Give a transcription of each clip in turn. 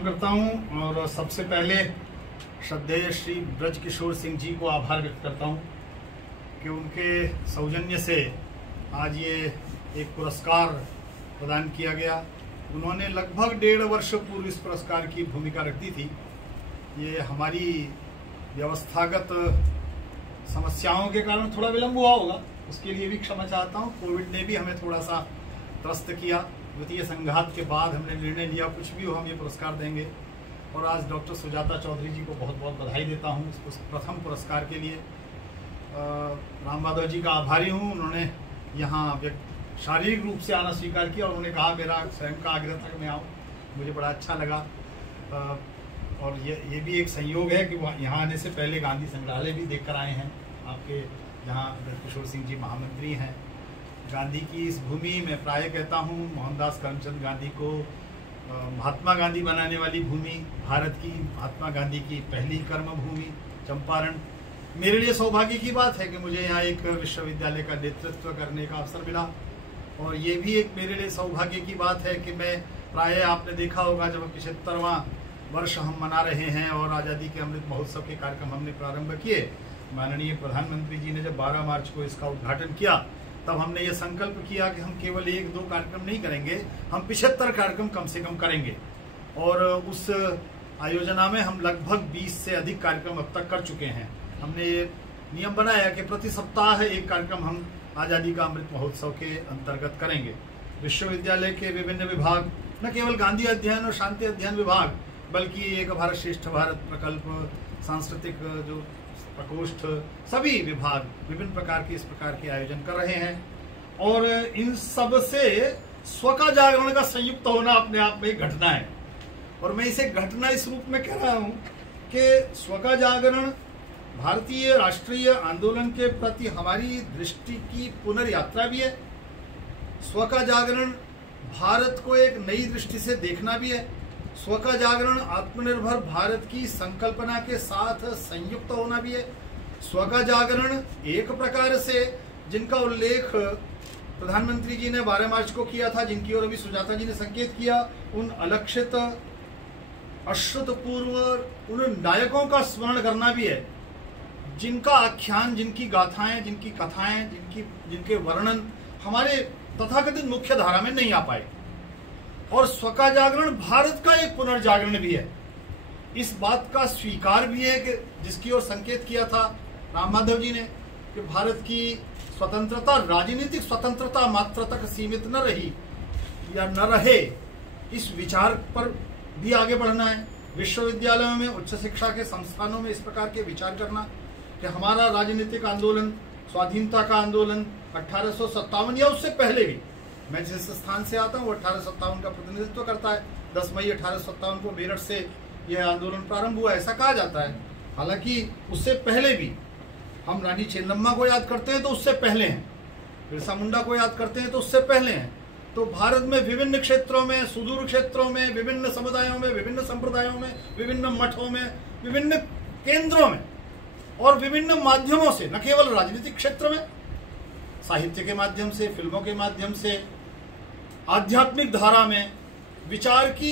करता हूं और सबसे पहले श्रद्धेय श्री ब्रज किशोर सिंह जी को आभार व्यक्त करता हूं कि उनके सौजन्य से आज ये एक पुरस्कार प्रदान किया गया। उन्होंने लगभग 1.5 वर्ष पूर्व इस पुरस्कार की भूमिका रख दी थी। ये हमारी व्यवस्थागत समस्याओं के कारण थोड़ा विलंब हुआ होगा, उसके लिए भी क्षमा चाहता हूँ। कोविड ने भी हमें थोड़ा सा त्रस्त किया। द्वितीय संघात के बाद हमने निर्णय लिया कुछ भी हो हम ये पुरस्कार देंगे, और आज डॉक्टर सुजाता चौधरी जी को बहुत बहुत बधाई देता हूँ उस प्रथम पुरस्कार के लिए। राम माधव जी का आभारी हूँ, उन्होंने यहाँ शारीरिक रूप से आना स्वीकार किया और उन्होंने कहा मेरा स्वयं का आग्रह था कि मैं आऊँ, मुझे बड़ा अच्छा लगा। और ये भी एक संयोग है कि वह यहाँ आने से पहले गांधी संग्रहालय भी देख कर आए हैं। आपके यहाँ ब्रज किशोर सिंह जी महामंत्री हैं। गांधी की इस भूमि में प्राय कहता हूँ मोहनदास करमचंद गांधी को महात्मा गांधी बनाने वाली भूमि, भारत की महात्मा गांधी की पहली कर्म भूमि चंपारण। मेरे लिए सौभाग्य की बात है कि मुझे यहाँ एक विश्वविद्यालय का नेतृत्व करने का अवसर मिला, और ये भी एक मेरे लिए सौभाग्य की बात है कि मैं प्राय आपने देखा होगा जब 75वां वर्ष हम मना रहे हैं और आज़ादी के अमृत महोत्सव के कार्यक्रम हमने प्रारंभ किए, माननीय प्रधानमंत्री जी ने जब 12 मार्च को इसका उद्घाटन किया तब हमने ये संकल्प किया कि हम केवल 1-2 कार्यक्रम नहीं करेंगे, हम 75 कार्यक्रम कम से कम करेंगे। और उस आयोजना में हम लगभग 20 से अधिक कार्यक्रम अब तक कर चुके हैं। हमने ये नियम बनाया कि प्रति सप्ताह एक कार्यक्रम हम आज़ादी का अमृत महोत्सव के अंतर्गत करेंगे। विश्वविद्यालय के विभिन्न विभाग, न केवल गांधी अध्ययन और शांति अध्ययन विभाग, बल्कि एक भारत श्रेष्ठ भारत प्रकल्प, सांस्कृतिक जो प्रकोष्ठ, सभी विभाग विभिन्न प्रकार के इस प्रकार के आयोजन कर रहे हैं। और इन सब से स्व का जागरण का संयुक्त होना अपने आप में एक घटना है, और मैं इसे घटना इस रूप में कह रहा हूं कि स्व का जागरण भारतीय राष्ट्रीय आंदोलन के प्रति हमारी दृष्टि की पुनर्यात्रा भी है। स्व का जागरण भारत को एक नई दृष्टि से देखना भी है। स्व का जागरण आत्मनिर्भर भारत की संकल्पना के साथ संयुक्त होना भी है। स्व का जागरण एक प्रकार से जिनका उल्लेख प्रधानमंत्री जी ने 12 मार्च को किया था, जिनकी ओर अभी सुजाता जी ने संकेत किया, उन अलक्षित अश्रुतपूर्व उन नायकों का स्मरण करना भी है, जिनका आख्यान, जिनकी गाथाएं, जिनकी कथाएं, जिनके वर्णन हमारे तथाकथित मुख्य धारा में नहीं आ पाए। और स्व का जागरण भारत का एक पुनर्जागरण भी है। इस बात का स्वीकार भी है कि जिसकी ओर संकेत किया था राम माधव जी ने कि भारत की स्वतंत्रता राजनीतिक स्वतंत्रता मात्र तक सीमित न रही या न रहे, इस विचार पर भी आगे बढ़ना है। विश्वविद्यालयों में, उच्च शिक्षा के संस्थानों में इस प्रकार के विचार करना कि हमारा राजनीतिक आंदोलन, स्वाधीनता का आंदोलन 1857 या उससे पहले भी, मैं जिस स्थान से आता हूँ 1857 का प्रतिनिधित्व करता है। 10 मई 1857 को मेरठ से यह आंदोलन प्रारंभ हुआ, ऐसा कहा जाता है। हालांकि उससे पहले भी हम रानी चेन्नम्मा को याद करते हैं तो उससे पहले हैं, बिरसा मुंडा को याद करते हैं तो उससे पहले हैं। तो भारत में विभिन्न क्षेत्रों में, सुदूर क्षेत्रों में, विभिन्न समुदायों में, विभिन्न संप्रदायों में, विभिन्न मठों में, विभिन्न केंद्रों में और विभिन्न माध्यमों से, न केवल राजनीतिक क्षेत्र में, साहित्य के माध्यम से, फिल्मों के माध्यम से, आध्यात्मिक धारा में, विचार की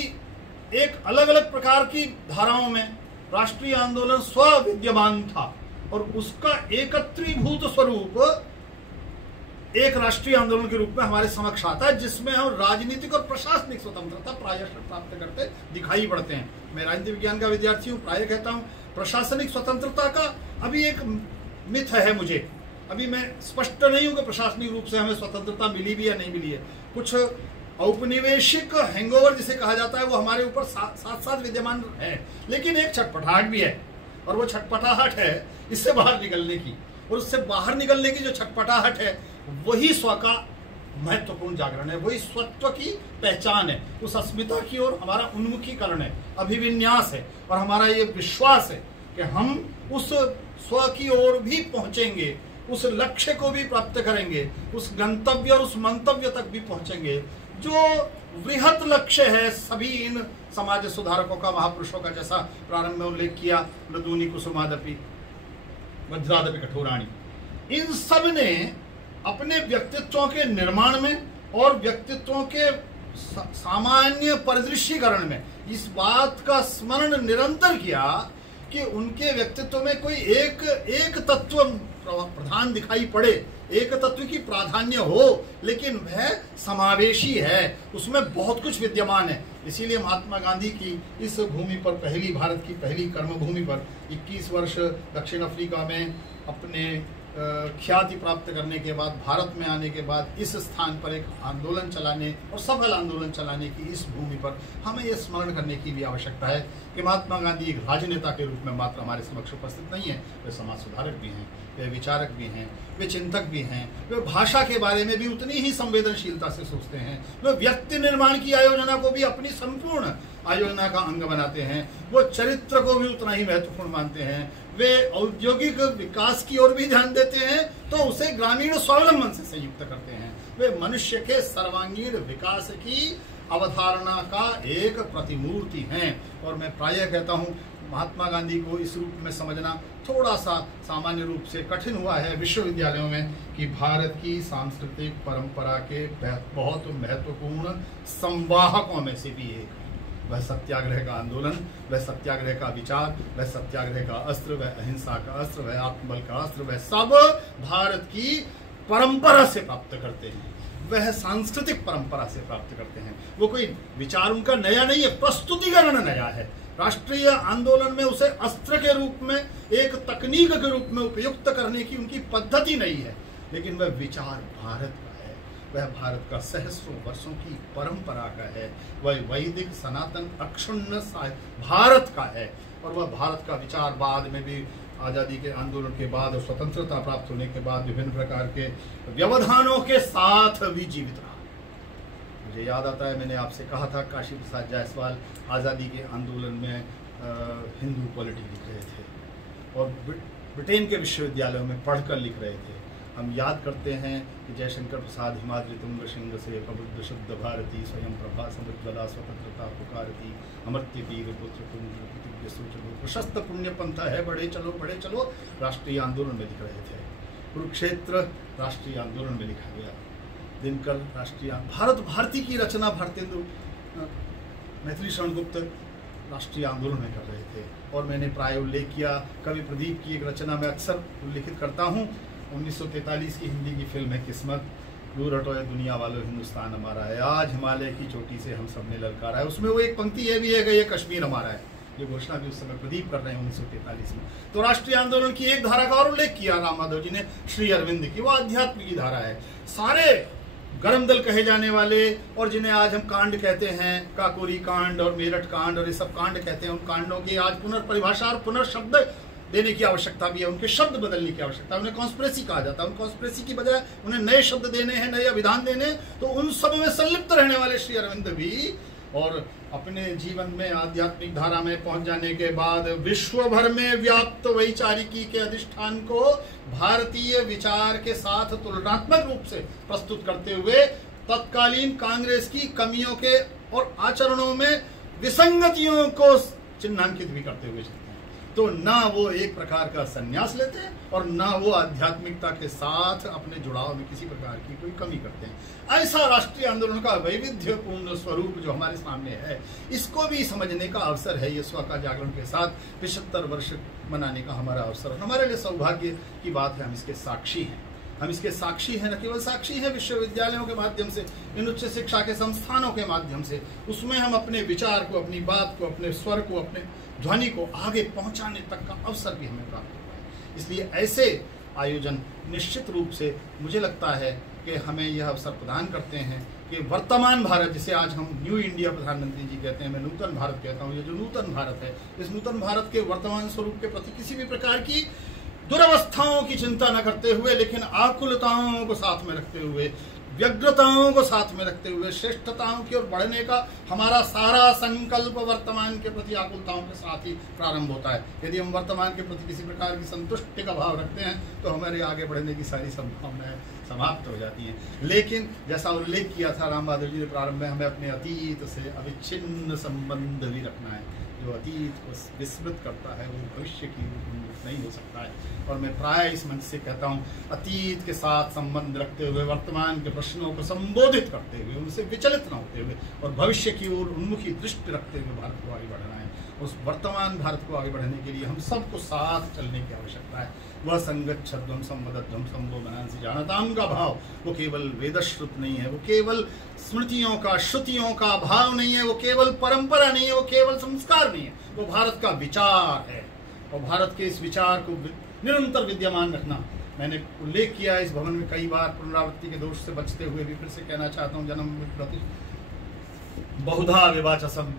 एक अलग अलग प्रकार की धाराओं में राष्ट्रीय आंदोलन स्वविद्यमान था, और उसका एकत्रीभूत स्वरूप एक राष्ट्रीय आंदोलन के रूप में हमारे समक्ष आता है, जिसमें हम राजनीतिक और प्रशासनिक स्वतंत्रता प्रायः प्राप्त करते दिखाई पड़ते हैं। मैं राजनीति विज्ञान का विद्यार्थी हूँ, प्रायः कहता हूँ प्रशासनिक स्वतंत्रता का अभी एक मिथ है मुझे, अभी मैं स्पष्ट नहीं हूं कि प्रशासनिक रूप से हमें स्वतंत्रता मिली भी या नहीं मिली है। कुछ औपनिवेशिक हैंगओवर जिसे कहा जाता है वो हमारे ऊपर साथ साथ विद्यमान है, लेकिन एक छटपटाहट भी है, और वो छटपटाहट है इससे बाहर निकलने की, और उससे बाहर निकलने की जो छटपटाहट है वही स्व का महत्वपूर्ण जागरण है, वही स्वत्व की पहचान है, उस अस्मिता की ओर हमारा उन्मुखीकरण है, अभिविन्यास है, और हमारा ये विश्वास है कि हम उस स्व की ओर भी पहुंचेंगे, उस लक्ष्य को भी प्राप्त करेंगे, उस गंतव्य और उस मंतव्य तक भी पहुंचेंगे जो वृहत लक्ष्य है सभी इन समाज सुधारकों का, महापुरुषों का, जैसा प्रारंभ में उल्लेख किया, मृदूनि कुसुमादपि वज्रादपि कठोराणि। इन सब ने अपने व्यक्तित्वों के निर्माण में और व्यक्तित्वों के सामान्य परिदृश्यीकरण में इस बात का स्मरण निरंतर किया कि उनके व्यक्तित्व में कोई एक तत्व प्रधान दिखाई पड़े, एक तत्व की प्राधान्य हो, लेकिन वह समावेशी है, उसमें बहुत कुछ विद्यमान है। इसीलिए महात्मा गांधी की इस भूमि पर भारत की पहली कर्मभूमि पर 21 वर्ष दक्षिण अफ्रीका में अपने ख्याति प्राप्त करने के बाद, भारत में आने के बाद इस स्थान पर एक आंदोलन चलाने और सफल आंदोलन चलाने की इस भूमि पर हमें यह स्मरण करने की भी आवश्यकता है कि महात्मा गांधी एक राजनेता के रूप में मात्र हमारे समक्ष उपस्थित नहीं है, वे समाज सुधारक भी हैं, वे विचारक भी हैं, वे चिंतक भी हैं, वे भाषा के बारे में भी उतनी ही संवेदनशीलता से सोचते हैं, वे व्यक्ति निर्माण की आयोजना को भी अपनी संपूर्ण आयोजना का अंग बनाते हैं, वो चरित्र को भी उतना ही महत्वपूर्ण मानते हैं, वे औद्योगिक विकास की ओर भी ध्यान देते हैं तो उसे ग्रामीण स्वावलंबन से संयुक्त करते हैं, वे मनुष्य के सर्वांगीण विकास की अवधारणा का एक प्रतिमूर्ति हैं। और मैं प्रायः कहता हूँ महात्मा गांधी को इस रूप में समझना थोड़ा सा सामान्य रूप से कठिन हुआ है विश्वविद्यालयों में कि भारत की सांस्कृतिक परंपरा के बहुत महत्वपूर्ण संवाहकों में से भी एक, वह सत्याग्रह का आंदोलन, वह सत्याग्रह का विचार, वह सत्याग्रह का अस्त्र, वह अहिंसा का अस्त्र, वह आत्मबल का अस्त्र, वह सब भारत की परंपरा से प्राप्त करते हैं, वह सांस्कृतिक परंपरा से प्राप्त करते हैं। वो कोई विचार उनका नया नहीं है, प्रस्तुतिकरण नया है। राष्ट्रीय आंदोलन में उसे अस्त्र के रूप में, एक तकनीक के रूप में उपयुक्त करने की उनकी पद्धति नहीं है, लेकिन वह विचार भारत का है, वह भारत का सहस्रों वर्षों की परंपरा का है, वह वैदिक सनातन अक्षुण्ण भारत का है। और वह भारत का विचार बाद में भी आज़ादी के आंदोलन के बाद और स्वतंत्रता प्राप्त होने के बाद विभिन्न प्रकार के व्यवधानों के साथ भी जीवित रहा। मुझे याद आता है, मैंने आपसे कहा था काशी प्रसाद जायसवाल आज़ादी के आंदोलन में हिंदू पॉलिटी लिख रहे थे और ब्रिटेन के विश्वविद्यालयों में पढ़कर लिख रहे थे। हम याद करते हैं कि जयशंकर प्रसाद हिमाद्रि तुंग सिंह से प्रबुद्ध शुद्ध भारती स्वयं प्रभा समुज्ज्वला स्वतंत्रता पुकारती अमर्त्य वीर पुत्र तुंग सोचलो प्रशस्त पुण्य पंथा है बढ़े चलो राष्ट्रीय आंदोलन में लिख रहे थे। कुरुक्षेत्र राष्ट्रीय आंदोलन में लिखा गया। दिनकर राष्ट्रीय भारत भारती की रचना भारतेंदु मैथिली शरण गुप्त राष्ट्रीय आंदोलन में कर रहे थे। और मैंने प्राय उल्लेख किया कवि प्रदीप की एक रचना में अक्सर उल्लेखित करता हूँ, 1943 की हिंदी की फिल्म है किस्मत, दूर हटो है दुनिया वालों हिंदुस्तान हमारा है, आज हिमालय की चोटी से हम सब ने ललकारा है। उसमें वो एक पंक्ति ये भी है कि ये कश्मीर हमारा है, ये घोषणा भी उस समय प्रदीप कर रहे हैं 1943 में। तो राष्ट्रीय आंदोलन की एक धारा का और उल्लेख किया राम माधव जी ने, श्री अरविंद की, वो आध्यात्म की धारा है। सारे गरम दल कहे जाने वाले और जिन्हें आज हम कांड कहते हैं, काकोरी कांड और मेरठ कांड और ये सब कांड कहते हैं, उन कांडों की आज पुनर्परिभाषा और पुनर्शब्द देने की आवश्यकता भी है, उनके शब्द बदलने की आवश्यकता है। उन्हें कॉन्स्पिरेसी कहा जाता है, उन कॉन्स्पिरेसी की बजाय उन्हें नए शब्द देने हैं, नए अभिधान देने। तो उन सब में संलिप्त रहने वाले श्री अरविंद भी और अपने जीवन में आध्यात्मिक धारा में पहुंच जाने के बाद विश्व भर में व्याप्त वैचारिकी के अधिष्ठान को भारतीय विचार के साथ तुलनात्मक रूप से प्रस्तुत करते हुए तत्कालीन कांग्रेस की कमियों के और आचरणों में विसंगतियों को चिन्हांकित भी करते हुए चलते हैं। तो ना वो एक प्रकार का संन्यास लेते हैं और ना वो आध्यात्मिकता के साथ अपने जुड़ाव में किसी प्रकार की कोई कमी करते हैं। ऐसा राष्ट्रीय आंदोलन का वैविध्यपूर्ण स्वरूप जो हमारे सामने है, इसको भी समझने का अवसर है। ये स्व का जागरण के साथ 75 वर्ष मनाने का हमारा अवसर, हमारे लिए सौभाग्य की बात है। हम इसके साक्षी हैं, हम इसके साक्षी हैं, न केवल साक्षी हैं विश्वविद्यालयों के माध्यम से, इन उच्च शिक्षा के संस्थानों के माध्यम से, उसमें हम अपने विचार को, अपनी बात को, अपने स्वर को, अपने ध्वनि को आगे पहुंचाने तक का अवसर भी हमें प्राप्त हुआ है। इसलिए ऐसे आयोजन निश्चित रूप से मुझे लगता है कि हमें यह अवसर प्रदान करते हैं कि वर्तमान भारत, जिसे आज हम न्यू इंडिया प्रधानमंत्री जी कहते हैं, मैं नूतन भारत कहता हूँ, ये जो नूतन भारत है, इस नूतन भारत के वर्तमान स्वरूप के प्रति किसी भी प्रकार की दुर्वस्थाओं की चिंता न करते हुए, लेकिन आकुलताओं को साथ में रखते हुए, व्यग्रताओं को साथ में रखते हुए श्रेष्ठताओं की ओर बढ़ने का हमारा सारा संकल्प वर्तमान के प्रति आकुलताओं के साथ ही प्रारंभ होता है। यदि हम वर्तमान के प्रति किसी प्रकार की संतुष्टि का भाव रखते हैं तो हमारे आगे बढ़ने की सारी संभावनाएं समाप्त हो जाती हैं। लेकिन जैसा उल्लेख किया था राम बहादुर जी ने प्रारंभ में, हमें अपने अतीत से अविच्छिन्न संबंध भी रखना है। जो अतीत को विस्मृत करता है वो भविष्य की उन्मुख नहीं हो सकता है। और मैं प्राय इस मंच से कहता हूँ, अतीत के साथ संबंध रखते हुए वर्तमान के प्रश्नों को संबोधित करते हुए उनसे विचलित न होते हुए और भविष्य की ओर उन्मुखी दृष्टि रखते हुए भारत को आगे बढ़ना है। उस वर्तमान भारत को आगे बढ़ने के लिए हम सबको साथ चलने की आवश्यकता है। वह संगच्छध्वम संवदध्वम संभो मनांसि जानताम का भाव वो केवल वेदश्रुत नहीं है, वो केवल स्मृतियों का श्रुतियों का भाव नहीं है, वो केवल परंपरा नहीं है, वो केवल संस्कार नहीं है, वो भारत का विचार है। और भारत के इस विचार को निरंतर विद्यमान रखना, मैंने उल्लेख किया इस भवन में कई बार, पुनरावृत्ति के दोष से बचते हुए भी फिर से कहना चाहता हूँ, जन्म प्रति बहुधा विवाचसम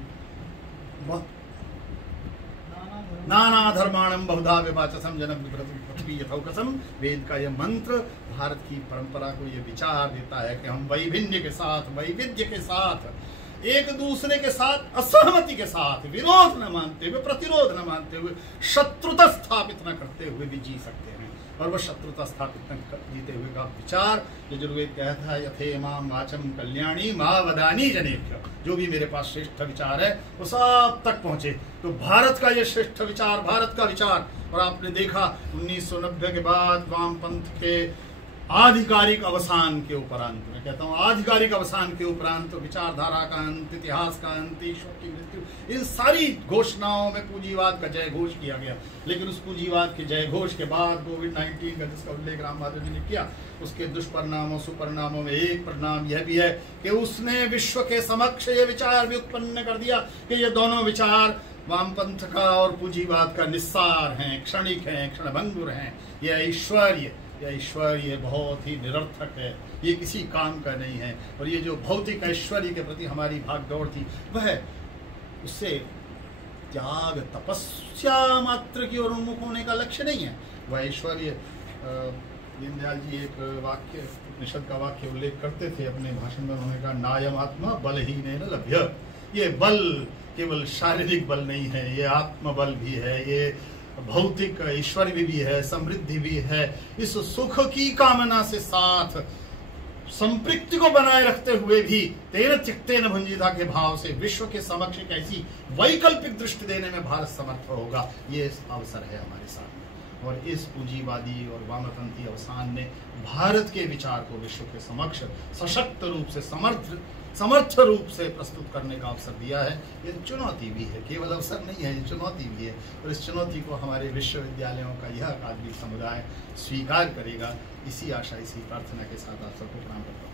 नाना धर्माणम बहुधा विवाचसम जन्म पृथ्वी यथौकसम। वेद का यह मंत्र भारत की परंपरा को यह विचार देता है कि हम वैभिन्न के साथ, वैविध्य के साथ, एक दूसरे के साथ असहमति के साथ, विरोध न मानते हुए, प्रतिरोध न मानते हुए, शत्रुता स्थापित न करते हुए भी जी सकते हैं। और वह शत्रुता स्थापित न जीते हुए का विचार यजुर्वेद कहता है, यथे माम वाचम कल्याणी मां वदानी जनेभ्य। जो भी मेरे पास श्रेष्ठ विचार है वो सब तक पहुंचे। तो भारत का यह श्रेष्ठ विचार, भारत का विचार, और आपने देखा 1990 के बाद वामपंथ के आधिकारिक अवसान के उपरांत, मैं कहता हूँ आधिकारिक अवसान के उपरांत, तो विचारधारा का अंत, इतिहास का अंत, ईश्वर की मृत्यु, इन सारी घोषणाओं में पूंजीवाद का जय घोष किया गया। लेकिन उस पूंजीवाद के जय घोष के बाद कोविड-19 का जिसका उल्लेख राम माधव जी ने किया, उसके दुष्परिणामों सुपरिणामों में एक परिणाम यह भी है कि उसने विश्व के समक्ष ये विचार भी उत्पन्न कर दिया कि ये दोनों विचार वामपंथ का और पूंजीवाद का निस्सार हैं, क्षणिक हैं, क्षणभंगुर हैं। यह ऐश्वर्य बहुत ही निरर्थक है, ये किसी काम का नहीं है। और ये जो भौतिक ऐश्वर्य के प्रति हमारी भागदौड़ थी, वह उससे त्याग तपस्या मात्र की ओर उन्मुख होने का लक्ष्य नहीं है। वह ऐश्वर्य, दीनदयाल जी एक वाक्य, उपनिषद का वाक्य उल्लेख करते थे अपने भाषण में, उन्होंने कहा नायम आत्मा बलहीनेन लभ्य। ये बल केवल शारीरिक बल नहीं है, ये आत्मबल भी है, ये भौतिक ऐश्वर्य भी है, समृद्धि भी है। इस सुख की कामना से साथ संपृक्ति को बनाए रखते हुए भी तेन त्यक्तेन भुंजिता के भाव से विश्व के समक्ष एक ऐसी वैकल्पिक दृष्टि देने में भारत समर्थ होगा, ये अवसर है हमारे सामने। और इस पूंजीवादी और वामपंथी अवसान ने भारत के विचार को विश्व के समक्ष सशक्त रूप से, समर्थ रूप से प्रस्तुत करने का अवसर दिया है। ये चुनौती भी है, केवल अवसर नहीं है, ये चुनौती भी है। और इस चुनौती को हमारे विश्वविद्यालयों का यह अकादमिक समुदाय स्वीकार करेगा, इसी आशा, इसी प्रार्थना के साथ आप सबको प्रणाम करता हूँ।